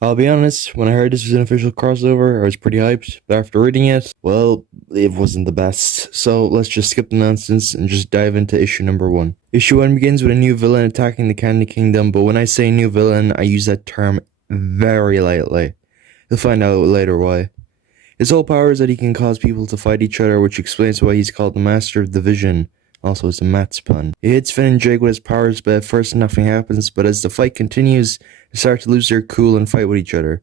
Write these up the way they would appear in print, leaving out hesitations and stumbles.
I'll be honest, when I heard this was an official crossover, I was pretty hyped, but after reading it, well, it wasn't the best. So let's just skip the nonsense and just dive into issue number 1. Issue 1 begins with a new villain attacking the Candy Kingdom, but when I say new villain, I use that term very lightly. You'll find out later why. His whole power is that he can cause people to fight each other, which explains why he's called the Master of Division. Also, it's a Matt's pun. He hits Finn and Jake with his powers, but at first nothing happens, but as the fight continues, they start to lose their cool and fight with each other.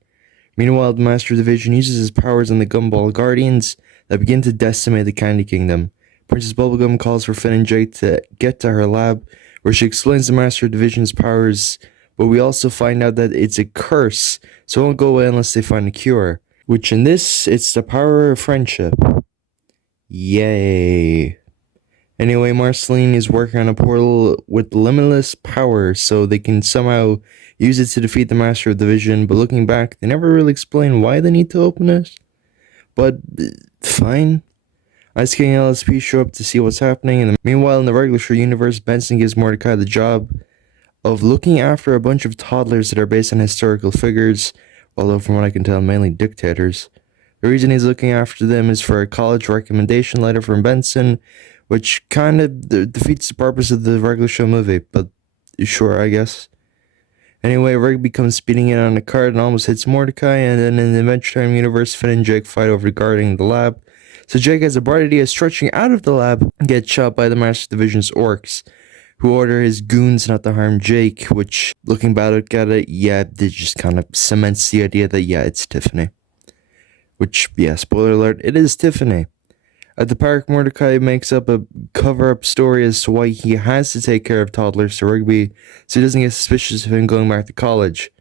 Meanwhile, the Master of Division uses his powers on the Gumball Guardians that begin to decimate the Candy Kingdom. Princess Bubblegum calls for Finn and Jake to get to her lab, where she explains the Master of Division's powers, but we also find out that it's a curse, so it won't go away unless they find a cure. Which in this, it's the power of friendship. Yay. Anyway, Marceline is working on a portal with limitless power so they can somehow use it to defeat the Master of Division, but looking back, they never really explain why they need to open it. But, fine. Ice King and LSP show up to see what's happening, and meanwhile in the regular show universe, Benson gives Mordecai the job of looking after a bunch of toddlers that are based on historical figures, although from what I can tell, mainly dictators. The reason he's looking after them is for a college recommendation letter from Benson, which kind of defeats the purpose of the regular show movie, but sure, I guess. Anyway, Rigby comes speeding in on a cart and almost hits Mordecai, and then in the Adventure Time universe, Finn and Jake fight over guarding the lab. So Jake has a bright idea stretching out of the lab and gets shot by the Master Division's orcs, who order his goons not to harm Jake, which, looking back at it, yeah, it just kind of cements the idea that, yeah, it's Tiffany. Which, yeah, spoiler alert, it is Tiffany. At the park, Mordecai makes up a cover-up story as to why he has to take care of toddlers to Rigby, so he doesn't get suspicious of him going back to college.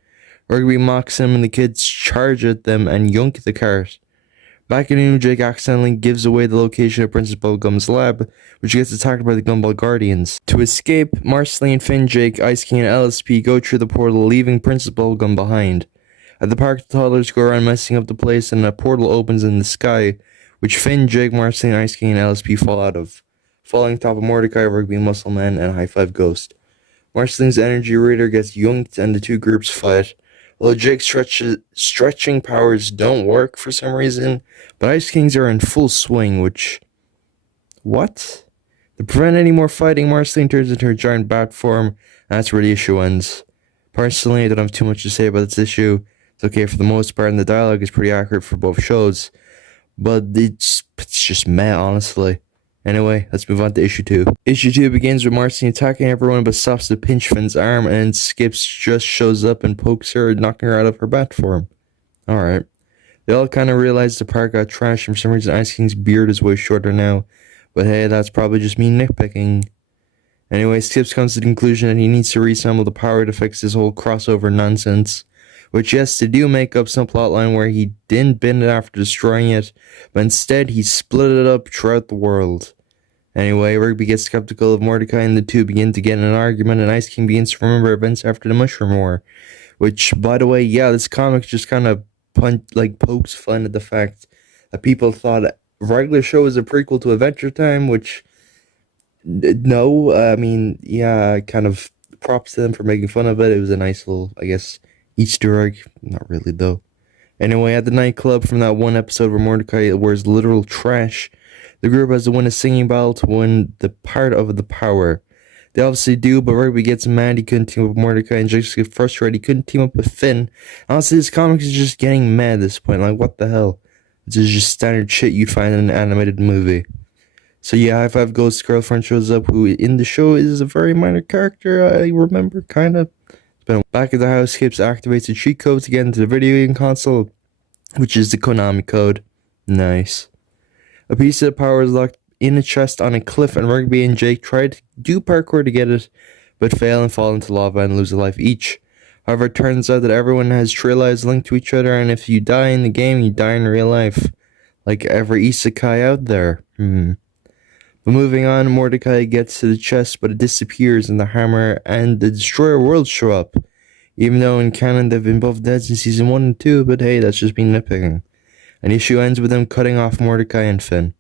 Rigby mocks him and the kids charge at them and yoink the cart. Back in New, Jake accidentally gives away the location of Princess Bubblegum's lab, which gets attacked by the Gumball Guardians. To escape, Marceline, Finn, Jake, Ice King, and LSP go through the portal, leaving Princess Bubblegum behind. At the park, the toddlers go around messing up the place, and a portal opens in the sky, which Finn, Jake, Marceline, Ice King, and LSP fall out of, falling on top of Mordecai, Rigby, Muscle Man, and High Five Ghost. Marceline's energy reader gets yoinked, and the two groups fight. Although Jake's stretching powers don't work for some reason, but Ice Kings are in full swing, which... What? To prevent any more fighting, Marceline turns into her giant bat form, and that's where the issue ends. Personally, I don't have too much to say about this issue. It's okay for the most part, and the dialogue is pretty accurate for both shows. But it's just meh, honestly. Anyway, let's move on to issue 2. Issue 2 begins with Marcy attacking everyone but stops to pinch Finn's arm, and Skips just shows up and pokes her, knocking her out of her bat form. Alright. They all kind of realize the park got trashed, and for some reason Ice King's beard is way shorter now. But hey, that's probably just me nitpicking. Anyway, Skips comes to the conclusion that he needs to reassemble the power to fix this whole crossover nonsense. Which, yes, they do make up some plotline where he didn't bend it after destroying it, but instead he split it up throughout the world. Anyway, Rigby gets skeptical of Mordecai and the two begin to get in an argument, and Ice King begins to remember events after the Mushroom War. Which, by the way, yeah, this comic just kind of pokes fun at the fact that people thought regular show was a prequel to Adventure Time, which, no, I mean, yeah, kind of props to them for making fun of it. It was a nice little, I guess, Easter egg. Not really, though. Anyway, at the nightclub from that one episode where Mordecai wears literal trash, the group has to win a singing battle to win the part of the power. They obviously do, but Rigby gets mad he couldn't team up with Mordecai, and Jake gets frustrated he couldn't team up with Finn. Honestly, this comic is just getting mad at this point. Like, what the hell? This is just standard shit you'd find in an animated movie. So yeah, High Five Ghost's girlfriend shows up, who in the show is a very minor character, I remember, kind of. Back at the house, Skips activates a cheat code to get into the video game console, which is the Konami code. Nice. A piece of the power is locked in a chest on a cliff, and Rigby and Jake try to do parkour to get it, but fail and fall into lava and lose a life each. However, it turns out that everyone has tree lives linked to each other, and if you die in the game, you die in real life. Like every isekai out there. But moving on, Mordecai gets to the chest, but it disappears, and the hammer and the Destroyer Worlds show up. Even though in canon they've been both dead since season 1 and 2, but hey, that's just me nitpicking. An issue ends with them cutting off Mordecai and Finn.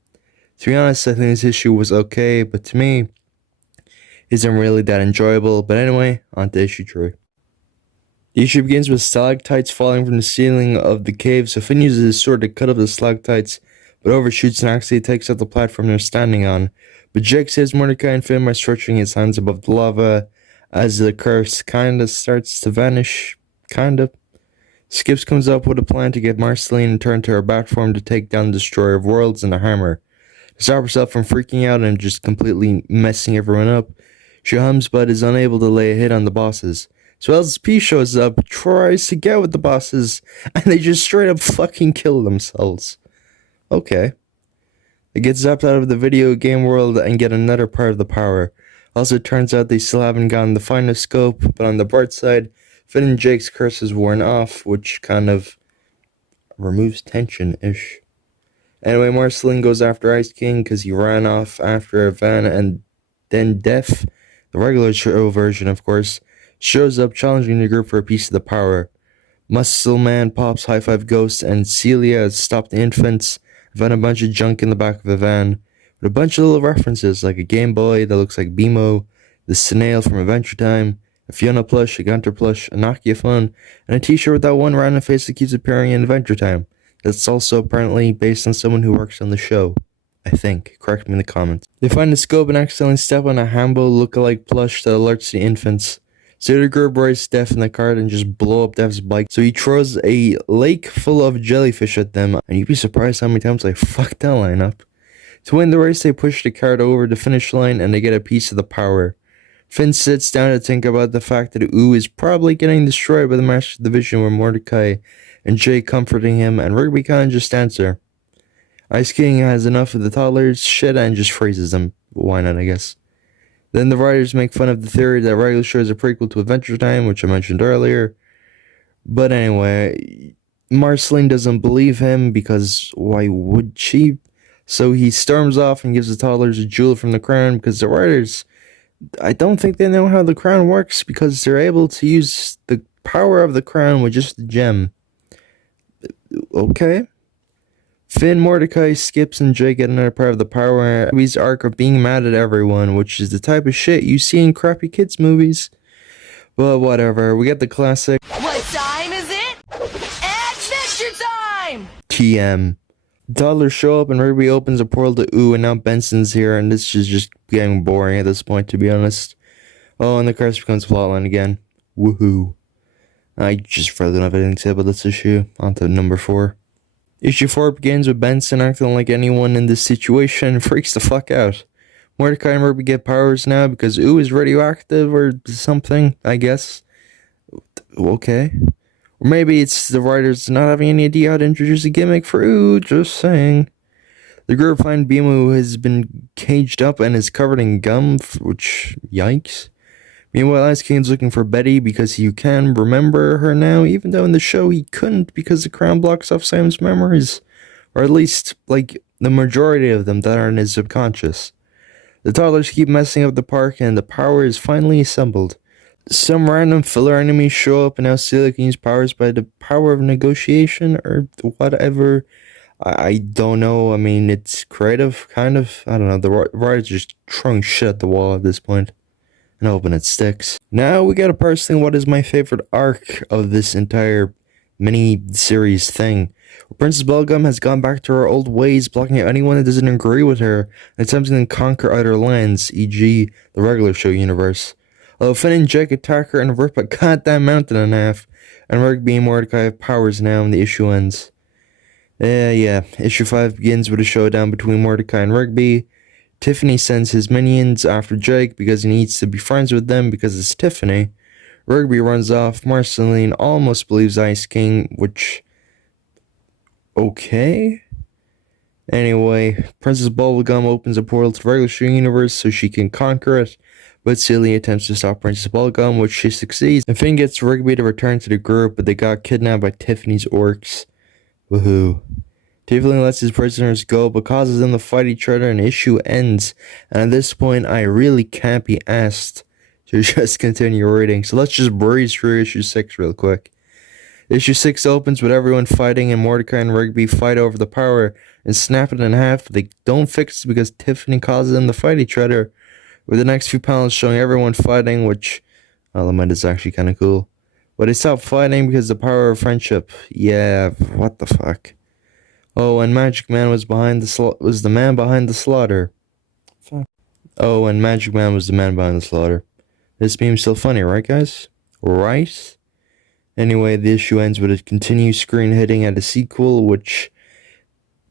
To be honest, I think this issue was okay, but to me, isn't really that enjoyable. But anyway, on to issue 3. The issue begins with stalactites falling from the ceiling of the cave, so Finn uses his sword to cut up the stalactites, but overshoots and accidentally takes out the platform they're standing on. But Jake saves Mordecai and Finn by stretching his hands above the lava as the curse kinda starts to vanish. Kinda. Skips comes up with a plan to get Marceline and turn to her bat form to take down the Destroyer of Worlds and the hammer. To stop herself from freaking out and just completely messing everyone up, she hums but is unable to lay a hit on the bosses. So LSP shows up, tries to get with the bosses, and they just straight up fucking kill themselves. Okay. They get zapped out of the video game world and get another part of the power. Also, it turns out they still haven't gotten the final scope, but on the bright side, Finn and Jake's curse is worn off, which kind of removes tension-ish. Anyway, Marceline goes after Ice King because he ran off after a van, and then Def, the regular show version of course, shows up challenging the group for a piece of the power. Muscle Man pops High Five Ghost, and Celia has stopped the infants, found a bunch of junk in the back of the van, with a bunch of little references like a Game Boy that looks like BMO, the snail from Adventure Time, a Fiona plush, a Gunter plush, a Nokia phone, and a t-shirt with that one random face that keeps appearing in Adventure Time. That's also apparently based on someone who works on the show. I think. Correct me in the comments. They find the scope and accidentally step on a Hambo lookalike plush that alerts the infants. So the group race Def in the cart and just blow up Def's bike. So he throws a lake full of jellyfish at them, and you'd be surprised how many times I fucked that line up. To win the race, they push the cart over the finish line and they get a piece of the power. Finn sits down to think about the fact that Ooh is probably getting destroyed by the Master Division with Mordecai and Jay comforting him, and Rigby can't just answer. Ice King has enough of the toddlers shit and just freezes them. Why not, I guess. Then the writers make fun of the theory that regular show is a prequel to Adventure Time, which I mentioned earlier. But anyway, Marceline doesn't believe him because why would she? So he storms off and gives the toddlers a jewel from the crown because the writers, I don't think they know how the crown works because they're able to use the power of the crown with just the gem. Okay. Finn, Mordecai, Skips, and Jake get another part of the power. Ruby's arc of being mad at everyone, which is the type of shit you see in crappy kids movies. But whatever, we get the classic. What time is it? Adventure time! TM. Toddlers show up and Ruby opens a portal to Ooh, and now Benson's here, and this is just getting boring at this point, to be honest. Oh, and the curse becomes plotline again. Woohoo. I just really don't have anything to say about this issue. On to number 4. Issue 4 begins with Benson acting like anyone in this situation freaks the fuck out. Mordecai and Ruby get powers now because Ooh is radioactive or something, I guess. Okay. Or maybe it's the writers not having any idea how to introduce a gimmick for Ooh, just saying. The group find Bimu has been caged up and is covered in gum, which, yikes. Meanwhile, Ice King's looking for Betty because he can remember her now, even though in the show he couldn't because the crown blocks off Sam's memories. Or at least, like, the majority of them that are in his subconscious. The toddlers keep messing up the park and the power is finally assembled. Some random filler enemies show up and now Celia can use powers by the power of negotiation or whatever. I don't know. I mean, it's creative, kind of. I don't know. The writers just throwing shit at the wall at this point. And hoping it sticks. Now we gotta parse thing what is my favorite arc of this entire mini-series thing. Princess Bubblegum has gone back to her old ways, blocking out anyone that doesn't agree with her, and attempting to conquer other lands, e.g. the regular show universe. Although Finn and Jake attack her and rip a goddamn mountain in half, and Rigby and Mordecai have powers now and the issue ends. Yeah, issue 5 begins with a showdown between Mordecai and Rigby. Tiffany sends his minions after Jake because he needs to be friends with them because it's Tiffany. Rigby runs off. Marceline almost believes Ice King, which... okay? Anyway, Princess Bubblegum opens a portal to the regular show universe so she can conquer it, but Celia attempts to stop Princess Bubblegum, which she succeeds, and Finn gets Rigby to return to the group, but they got kidnapped by Tiffany's orcs. Woohoo. Tiffany lets his prisoners go, but causes them to fight each other, and the issue ends. And at this point, I really can't be asked to just continue reading. So let's just breeze through issue 6 real quick. Issue 6 opens with everyone fighting, and Mordecai and Rigby fight over the power and snap it in half. But they don't fix it because Tiffany causes them to fight each other. With the next few panels showing everyone fighting, which element is actually kind of cool. But they stopped fighting because of the power of friendship. Yeah, what the fuck? Oh, and Magic Man was was the man behind the slaughter. Fuck. Oh, and Magic Man was the man behind the slaughter. This meme's still funny, right, guys? Right? Anyway, the issue ends with a continued screen hitting at a sequel, which,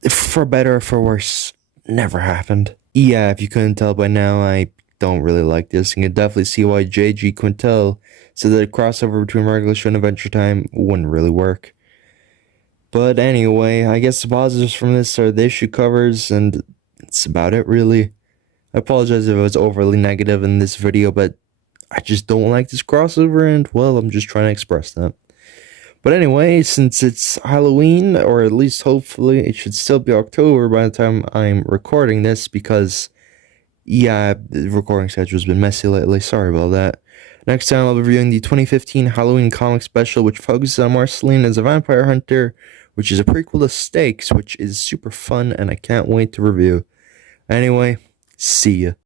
for better or for worse, never happened. Yeah, if you couldn't tell by now, I don't really like this, and can definitely see why J.G. Quintel said that a crossover between Regular Show and Adventure Time wouldn't really work. But anyway, I guess the positives from this are the issue covers, and that's about it, really. I apologize if I was overly negative in this video, but I just don't like this crossover, and, well, I'm just trying to express that. But anyway, since it's Halloween, or at least hopefully it should still be October by the time I'm recording this, because, yeah, the recording schedule's been messy lately, sorry about that. Next time I'll be reviewing the 2015 Halloween comic special, which focuses on Marceline as a vampire hunter, which is a prequel to Stakes, which is super fun, and I can't wait to review. Anyway, see ya.